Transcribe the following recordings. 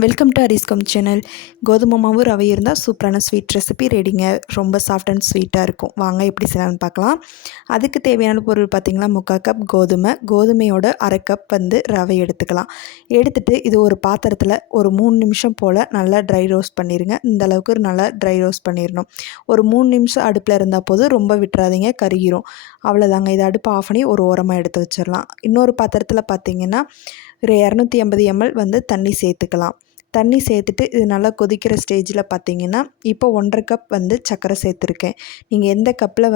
Welcome to அரிஸ்கம் channel. கோதுமை மாவு ரவை இருந்தால் சூப்பரான ஸ்வீட் ரெசிபி ரெடிங்க. ரொம்ப சாஃப்ட் அண்ட் ஸ்வீட்டாக இருக்கும். வாங்க எப்படி செய்யலாம்னு பார்க்கலாம். அதுக்கு தேவையான பொருள் பார்த்திங்கன்னா 3/4 கப் கோதுமையோட 1/2 கப் ரவை எடுத்துக்கலாம். எடுத்துகிட்டு இது ஒரு பாத்திரத்தில் ஒரு 3 நிமிஷம் போல் நல்லா ட்ரை ரோஸ்ட் பண்ணிடுங்க. இந்த அளவுக்கு நல்லா ட்ரை ரோஸ்ட் பண்ணிடணும். ஒரு 3 நிமிஷம் அடுப்பில் இருந்தால் போதும், ரொம்ப விட்டுறாதீங்க, கருகிரும். அவ்வளோதாங்க. இதை அடுப்பு ஆஃப் பண்ணி ஒரு ஓரமாக எடுத்து வச்சிடலாம். இன்னொரு பாத்திரத்தில் பார்த்திங்கன்னா ஒரு 250 ml தண்ணி சேர்த்துக்கலாம். தண்ணி சேர்த்துட்டு இது நல்லா கொதிக்கிற ஸ்டேஜில் பார்த்திங்கன்னா இப்போ 1/2 கப் சர்க்கரை சேர்த்துருக்கேன். நீங்கள் எந்த கப்பில்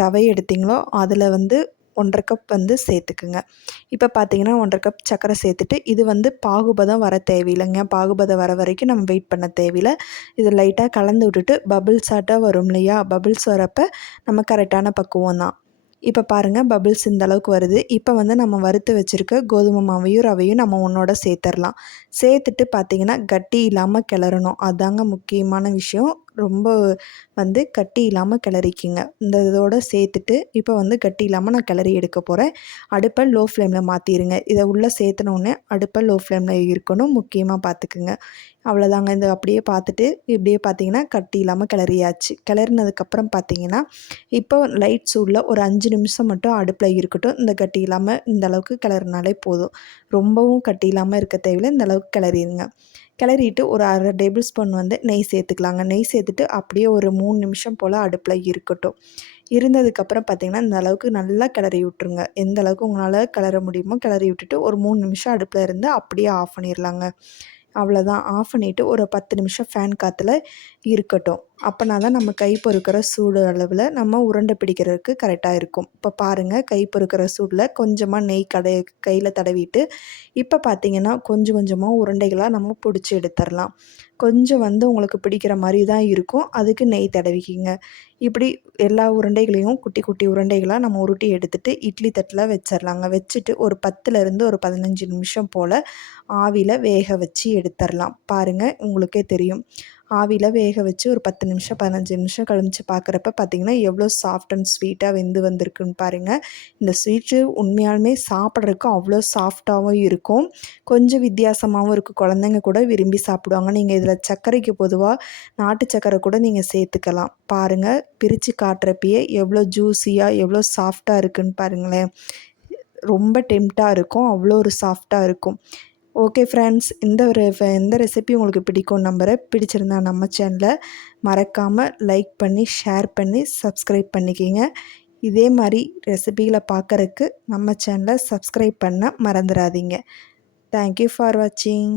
ரவை எடுத்திங்களோ அதில் 1/2 கப் சேர்த்துக்குங்க. இப்போ பார்த்திங்கன்னா 1/2 கப் சர்க்கரை சேர்த்துட்டு இது பாகுபதம் வர தேவையில்லைங்க. பாகுபதம் வர வரைக்கும் நம்ம வெயிட் பண்ண தேவையில்லை. இது லைட்டாக கலந்து விட்டுட்டு பபிள்ஸ் ஆட்டாக வரும் இல்லையா, பபிள்ஸ் வரப்போ நம்ம கரெக்டான பக்குவம் தான். இப்போ பாருங்கள், பபிள்ஸ் இந்த அளவுக்கு வருது. இப்போ நம்ம வறுத்து வச்சுருக்க கோதுமை மாவையும் ரவையும் நம்ம ஒன்றோட சேர்த்துடலாம். சேர்த்துட்டு பார்த்திங்கன்னா கட்டி இல்லாமல் கிளறணும். அதாங்க முக்கியமான விஷயம். ரொம்ப கட்டி இல்லாமல் கிளறிக்கிங்க. இந்த இதோடு சேர்த்துட்டு இப்போ கட்டி இல்லாமல் நான் கிளறி எடுக்க போகிறேன். அடுப்பை லோ ஃப்ளேமில் மாற்றிடுங்க. இதை உள்ளே சேர்த்துனோடனே அடுப்பை லோ ஃப்ளேமில் இருக்கணும், முக்கியமாக பார்த்துக்குங்க. அவ்வளோதாங்க. இந்த அப்படியே பார்த்துட்டு இப்படியே பார்த்திங்கன்னா கட்டி இல்லாமல் கிளறியாச்சு. கிளறினதுக்கப்புறம் பார்த்திங்கன்னா இப்போ லைட் சூடில் ஒரு 5 நிமிஷம் மட்டும் அடுப்பில் இருக்கட்டும். இந்த கட்டி இல்லாமல் இந்த அளவுக்கு கிளறினாலே போதும். ரொம்பவும் கட்டி இல்லாமல் இருக்க தேவையில்லை. இந்த அளவுக்கு கிளறிடுங்க. கிளறிட்டு ஒரு 1/2 டேபிள் ஸ்பூன் நெய் சேர்த்துக்கலாங்க. நெய் சேர்த்துட்டு அப்படியே ஒரு 3 நிமிஷம் போல் அடுப்பில் இருக்கட்டும். இருந்ததுக்கப்புறம் பார்த்திங்கன்னா இந்த அளவுக்கு நல்லா கிளறி விட்ருங்க. எந்த அளவுக்கு உங்களால் கிளற முடியுமோ கிளறி விட்டுட்டு ஒரு 3 நிமிஷம் அடுப்பில் இருந்து அப்படியே ஆஃப் பண்ணிடலாங்க. அவ்வளோதான். ஆஃப் பண்ணிவிட்டு ஒரு 10 நிமிஷம் ஃபேன் காற்றுல இருக்கட்டும். அப்போனா தான் நம்ம கை பொறுக்கிற சூடு அளவில் நம்ம உருண்டை பிடிக்கிறதுக்கு கரெக்டாக இருக்கும். இப்போ பாருங்கள், கை பொறுக்கிற சூடில் கொஞ்சமாக நெய் கையில் தடவிட்டு இப்போ பார்த்திங்கன்னா கொஞ்சம் கொஞ்சமாக உருண்டைகளாக நம்ம பிடிச்சி எடுத்துடலாம். கொஞ்சம் உங்களுக்கு பிடிக்கிற மாதிரி தான் இருக்கும். அதுக்கு நெய் தடவிக்கிங்க. இப்படி எல்லா உருண்டைகளையும் குட்டி குட்டி உருண்டைகளாக நம்ம உருட்டி எடுத்துகிட்டு இட்லி தட்டில் வச்சிடலாங்க. வச்சுட்டு ஒரு 10லேருந்து ஒரு 15 நிமிஷம் போல் ஆவியில் வேக வச்சு எடுத்துடலாம். பாருங்கள், உங்களுக்கே தெரியும். ஆவியில் வேக வச்சு ஒரு 10 நிமிஷம் 15 நிமிஷம் கழிச்சு பார்க்குறப்ப பார்த்திங்கன்னா எவ்வளோ சாஃப்ட் அண்ட் ஸ்வீட்டாக வந்திருக்குன்னு பாருங்கள். இந்த ஸ்வீட்டு உண்மையாலுமே சாப்பிட்றதுக்கு அவ்வளோ சாஃப்டாகவும் இருக்கும். கொஞ்சம் வித்தியாசமாகவும் இருக்கும். குழந்தைங்க கூட விரும்பி சாப்பிடுவாங்க. நீங்கள் இதில் சர்க்கரைக்கு பொதுவாக நாட்டு சர்க்கரை கூட நீங்கள் சேர்த்துக்கலாம். பாருங்கள், பிரித்து காட்டுறப்பயே எவ்வளோ ஜூஸியாக எவ்வளோ சாஃப்டாக இருக்குதுன்னு பாருங்களேன். ரொம்ப டெம்ப்டாக இருக்கும். அவ்வளோ ஒரு சாஃப்டாக இருக்கும். ஓகே ஃப்ரெண்ட்ஸ், இந்த ரெசிபி உங்களுக்கு பிடிக்கும் நம்புகிறேன். பிடிச்சிருந்தா நம்ம சேனலை மறக்காமல் லைக் பண்ணி ஷேர் பண்ணி சப்ஸ்கிரைப் பண்ணிக்கிங்க. இதே மாதிரி ரெசிபிகளை பார்க்குறக்கு நம்ம சேனலை சப்ஸ்கிரைப் பண்ண மறந்துடாதீங்க. தேங்க்யூ ஃபார் வாட்சிங்.